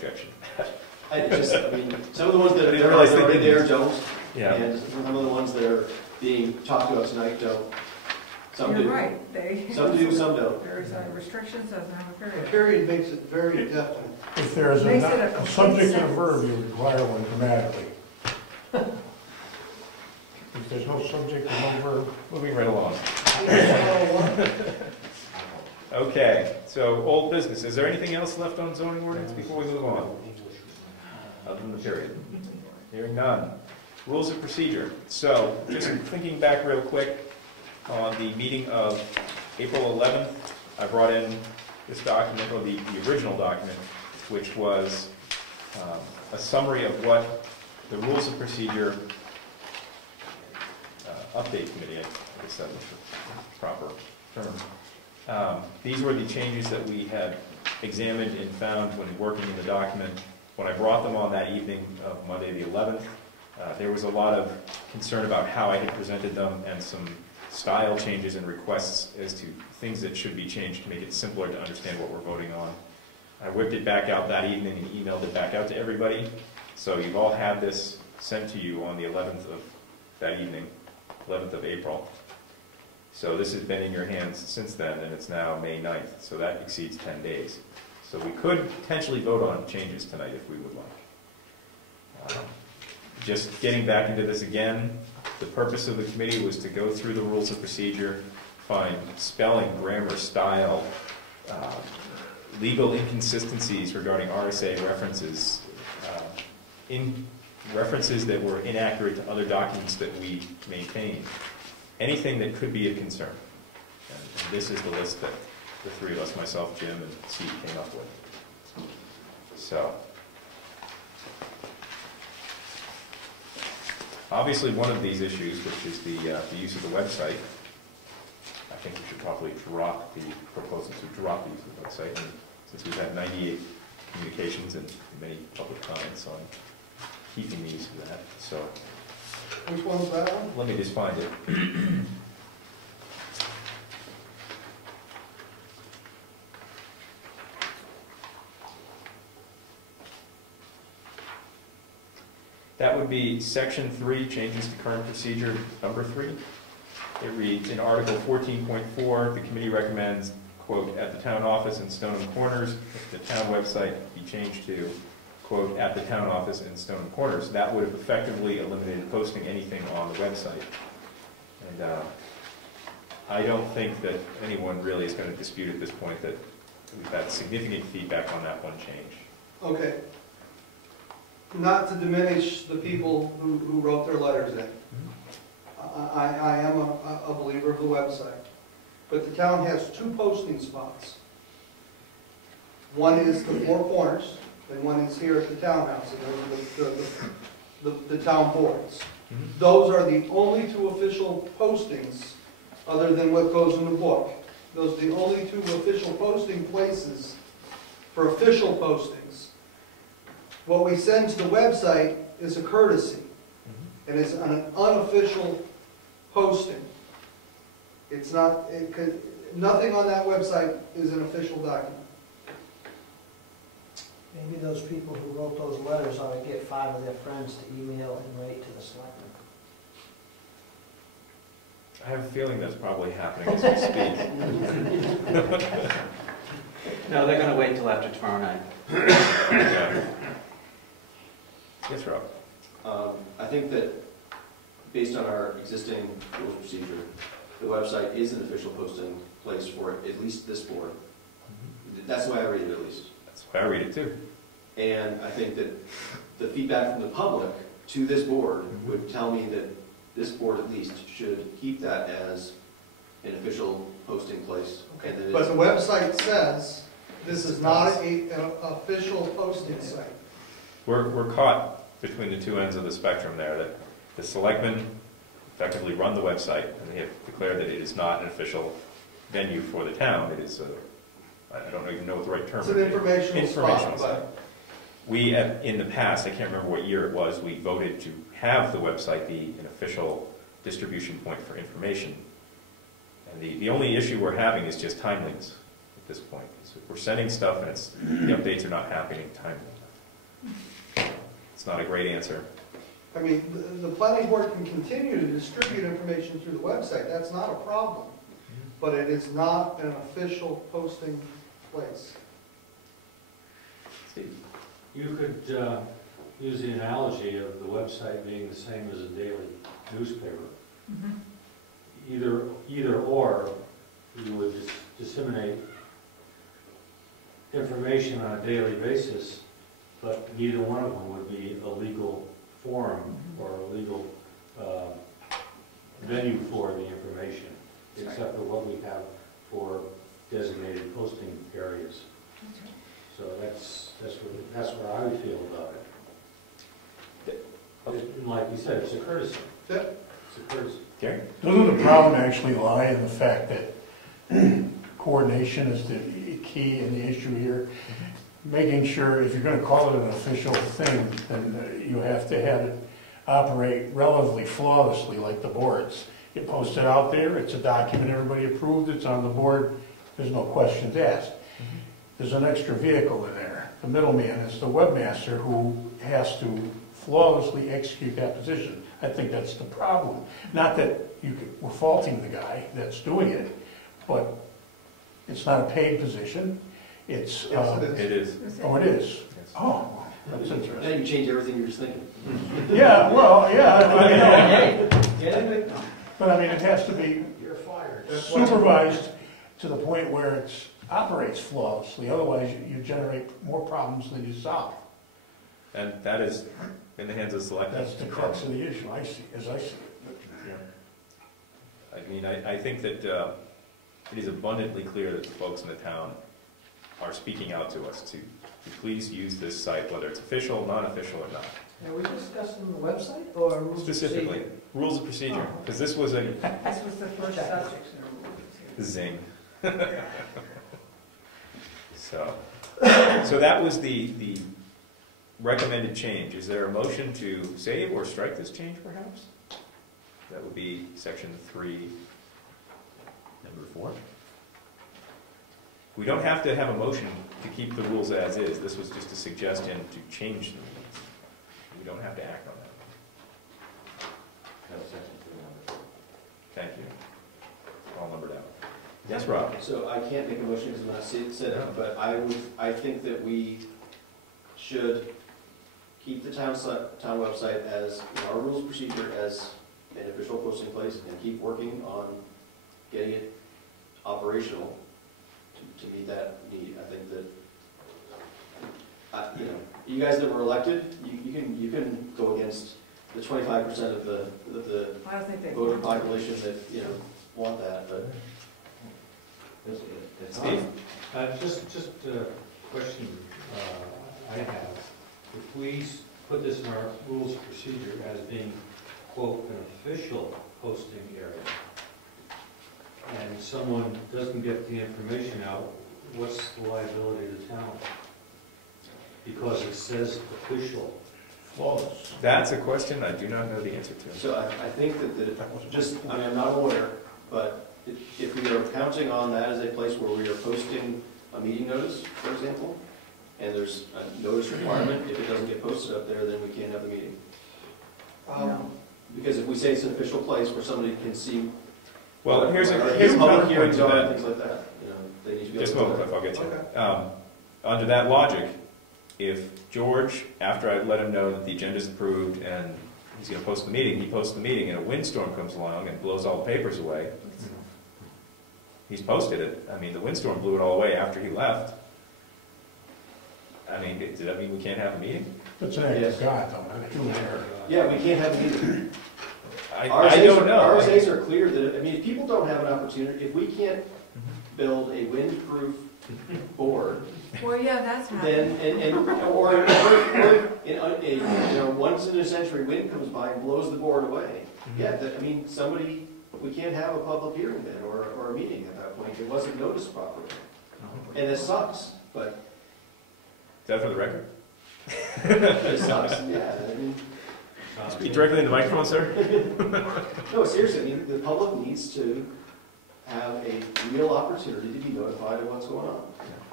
objection. I mean, some of the ones that are already there don't, Yeah. and some of the ones that are being talked about tonight don't. Some You're do. right. Some do, some don't. There's restrictions, doesn't have a The period. period makes it very definite. If there is Makes it a a subject and a sentence. verb, you require one grammatically. If there's no subject and no verb, Moving right along. Okay, so old business. Is there anything else left on zoning ordinance before we move on? Other than the period. Hearing none. Rules of procedure. So, just thinking back real quick, on the meeting of April 11th, I brought in this document, or the original document, which was a summary of what the Rules of Procedure Update Committee, I guess that was the proper term. These were the changes that we had examined and found when working in the document. When I brought them on that evening of Monday the 11th, there was a lot of concern about how I had presented them and some style changes and requests as to things that should be changed to make it simpler to understand what we're voting on. I whipped it back out that evening and emailed it back out to everybody. So you've all had this sent to you on the 11th of that evening, 11th of April. So this has been in your hands since then, and it's now May 9th, so that exceeds 10 days. So we could potentially vote on changes tonight if we would like. Just getting back into this again, the purpose of the committee was to go through the rules of procedure, find spelling, grammar, style, legal inconsistencies regarding RSA references, references that were inaccurate to other documents that we maintain, anything that could be of concern. And this is the list that the three of us, myself, Jim, and Steve, came up with. So, obviously one of these issues, which is the use of the website, I think we should probably drop the proposal to drop the use of the website. And since we've had 98 communications and many public comments on keeping the use of that, so. Which one's that one? Let me just find it. That would be Section 3, changes to current procedure, number 3. It reads, in Article 14.4, the committee recommends, quote, at the town office in Stoneham Corners, if the town website be changed to, quote, at the town office in Stoneham Corners. That would have effectively eliminated posting anything on the website. And I don't think that anyone really is going to dispute at this point that we've had significant feedback on that one change. Okay. Not to diminish the people who wrote their letters in. I am a believer of the website. But the town has 2 posting spots. One is the Four Corners, and one is here at the townhouse, and the town boards. Those are the only 2 official postings, other than what goes in the book. Those are the only 2 official posting places for official postings. What we send to the website is a courtesy, and it's an unofficial posting. It's not, nothing on that website is an official document. Maybe those people who wrote those letters ought to get 5 of their friends to email and write to the selectmen. I have a feeling that's probably happening as we speak. No, they're going to wait until after tomorrow night. Yeah. Yes, Rob. I think that based on our existing rules of procedure, the website is an official posting place for at least this board. That's the way I read it, at least. That's why I read it too. And I think that the feedback from the public to this board would tell me that this board at least should keep that as an official posting place. Okay. And But the website says this is not an official posting site. We're caught between the 2 ends of the spectrum there, that the selectmen effectively run the website, and they have declared that it is not an official venue for the town. It is I don't even know what the right term is. It's an informational spot. Site. We, in the past, I can't remember what year it was, we voted to have the website be an official distribution point for information. And the only issue we're having is just timeliness at this point. So we're sending stuff and the updates are not happening timely. It's not a great answer. I mean, the planning board can continue to distribute information through the website, that's not a problem. But it is not an official posting place. Steve? You could use the analogy of the website being the same as a daily newspaper. Either or, you would disseminate information on a daily basis, but neither one of them would be a legal forum or a legal venue for the information, except for what we have for designated posting areas. So that's what I would feel about it. And like you said, it's a courtesy. Yep. It's a courtesy. Gary? Doesn't the problem actually lie in the fact that coordination is the key in the issue here? Making sure if you're going to call it an official thing, then you have to have it operate relatively flawlessly like the boards. You post it out there, it's a document everybody approved, it's on the board, there's no questions asked. There's an extra vehicle in there. The middleman is the webmaster who has to flawlessly execute that position. I think that's the problem. Not that we're faulting the guy that's doing it, but it's not a paid position. It's, Yes, It is. oh, it is? Yes. Oh, that's Now interesting. you change everything you're just thinking. Yeah, well, yeah, Get it? but I mean, it has to be You're fired. supervised to the point where it operates flawlessly. Otherwise, you generate more problems than you solve. And that is in the hands of select. That's the crux of the issue, as I see it. I mean, I think that it is abundantly clear that the folks in the town are speaking out to us to please use this site, whether it's official, non-official, or not. Are we discussing the website or rules of Specifically, procedure? rules of procedure, because this was a This was the first subject. zing. So that was the recommended change. Is there a motion to save or strike this change, perhaps? That would be section 3, number 4. We don't have to have a motion to keep the rules as is. This was just a suggestion to change them. We don't have to act on that. Thank you. All numbered out. Yes, Rob? So I can't make a motion because I'm not set up, but I think that we should keep the town website as, our rules of procedure as an official posting place and keep working on getting it operational to meet that need. I think that, you guys that were elected, you can go against the 25% of the I don't think they. voting population that, want that, but. Steve? Just a question I have. If we put this in our rules of procedure as being, quote, an official posting area, and someone doesn't get the information out, what's the liability of the town? Because it says official. Flawless. That's a question I do not know the answer to. So I think that I'm not a lawyer, but if we are counting on that as a place where we are posting a meeting notice, for example, and there's a notice requirement, if it doesn't get posted up there, then we can't have the meeting. No. Because if we say it's an official place where somebody can see. Well, here's what another public point hearings to are, that. things like that, they need to be able Just to. a moment, Cliff, I'll get to Okay. it. Under that logic, if George, after I let him know that the agenda's approved and he's going to post the meeting, he posts the meeting and a windstorm comes along and blows all the papers away, he's posted it. I mean, the windstorm blew it all away after he left. I mean, does that mean we can't have a meeting? It's an act Yes. of God, though, not a human error. Yeah, we can't have a meeting. I don't know. RSAs are clear that, if people don't have an opportunity, if we can't build a windproof board, Well, yeah, that's happened. then, once in a century wind comes by and blows the board away, yeah, we can't have a public hearing then, or a meeting at that point. It wasn't noticed properly. And it sucks, but Is that for the record? it sucks, yeah. Speak directly in the microphone, sir. No, seriously, the public needs to have a real opportunity to be notified of what's going on.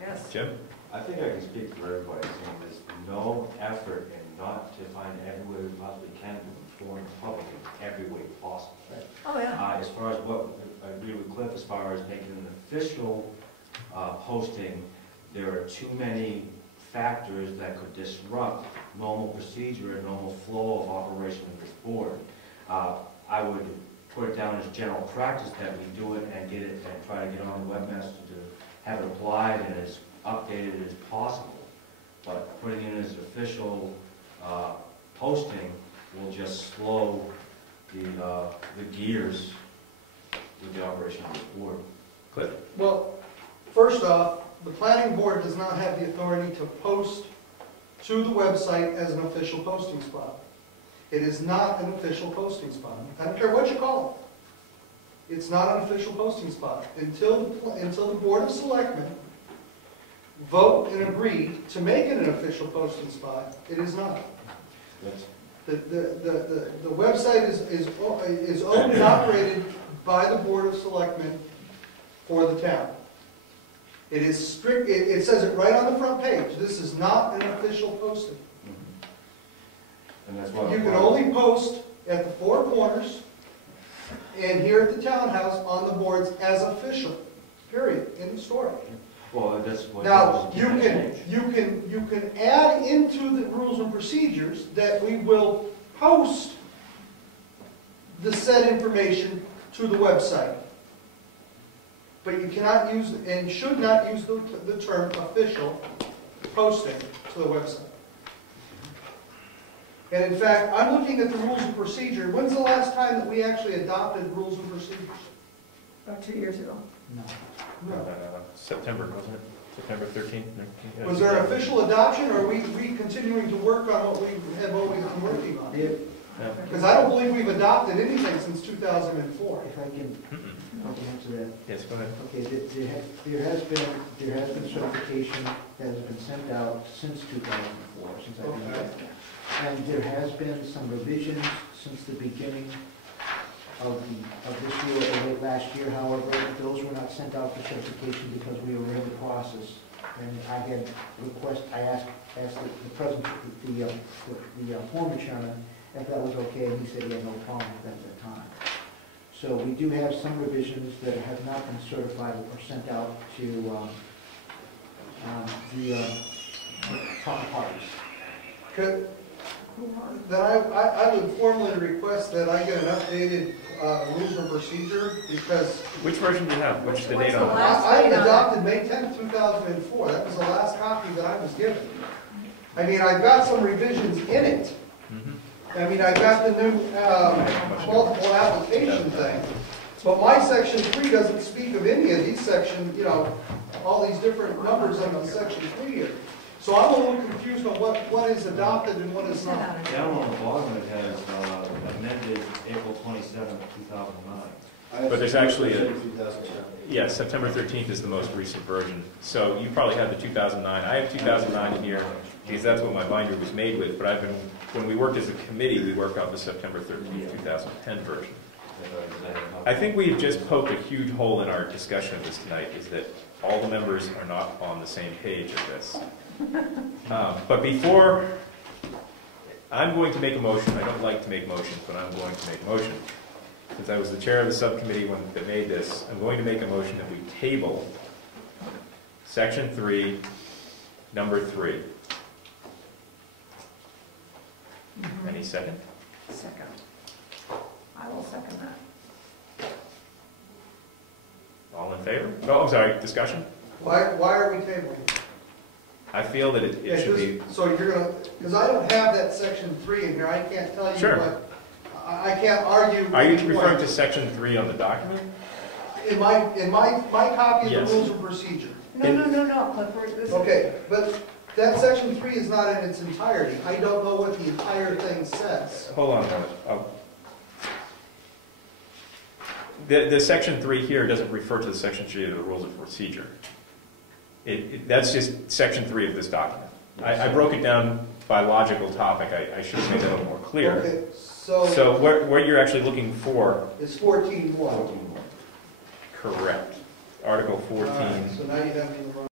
Yes. Jim? I think I can speak for everybody, saying there's no effort and not to find every way we possibly can to inform the public in every way possible. Oh, yeah. As far as what, I agree with Cliff, as far as making an official posting, there are too many factors that could disrupt normal procedure and normal flow of operation of this board. I would put it down as general practice that we do it and get it and try to get on the webmaster to have it applied and as updated as possible. But putting it as official posting will just slow the gears with the operation of this board. Cliff? Well, first off, the planning board does not have the authority to post to the website as an official posting spot. It is not an official posting spot. I don't care what you call it. It's not an official posting spot. Until the Board of Selectmen vote and agree to make it an official posting spot, it is not. The website is owned and operated by the Board of Selectmen for the town. It is strict, it says it right on the front page. This is not an official posting. And that's why You can only post at the four corners and here at the townhouse on the boards as official, period, in the story. well, that's what. Now, you can add into the rules and procedures that we will post the said information to the website. But you cannot use, and should not use the term official posting to the website. And in fact, I'm looking at the rules and procedure. When's the last time that we actually adopted rules and procedures? About 2 years ago. No. September, wasn't it? September 13th? Was there an official adoption, or are we continuing to work on what we have always been working on? Because I don't believe we've adopted anything since 2004. If I can answer that. Yes, go ahead. Okay, there has been certification that has been sent out since 2004, since I've been there. And there has been some revisions since the beginning of this year or late last year. However, those were not sent out for certification because we were in the process. And I had asked the president, the former chairman, if that was okay, and he said he had no problem with that at the time. So we do have some revisions that have not been certified or sent out to the proper parties. Then I would formally request that I get an updated rules and procedure, because Which version do you have? Which is the date What's the on it? last- I adopted May 10th, 2004. That was the last copy that I was given. I mean, I've got some revisions in it. I mean, I've got the new multiple application thing, but my section 3 doesn't speak of any of these sections, you know, all these different numbers under section 3 here. So I'm a little confused on what is adopted and what is not. Down on the bottom, it has amended April 27th, 2009. But there's actually a- 2007. Yeah, September 13th is the most recent version. So you probably have the 2009. I have 2009 in here because that's what my binder was made with. But when we worked as a committee, we worked off the September 13th, 2010 version. I think we've just poked a huge hole in our discussion of this tonight, is that all the members are not on the same page of this. But before, I'm going to make a motion. I don't like to make motions, but I'm going to make a motion. Since I was the chair of the subcommittee when they made this, I'm going to make a motion that we table Section 3, Number 3. Any second? Second. I will second that. All in favor? Oh, I'm sorry, discussion? Why are we tabling? I feel that it should be... So you're gonna, because I don't have that section 3 in here, I can't tell you Sure. what, I can't argue. Are you which referring one. to Section 3 on the document? In my copy of Yes. the rules of procedure. No, Clifford, this is... Okay, but that section 3 is not in its entirety. I don't know what the entire thing says. Hold on a moment. The Section 3 here doesn't refer to the Section 3 of the Rules of Procedure. That's just Section 3 of this document. I broke it down by logical topic. I should have made that a little more clear. Okay, So what you're actually looking for... it's 14.1. Correct. Article 14. All right, so now you have me in the wrong.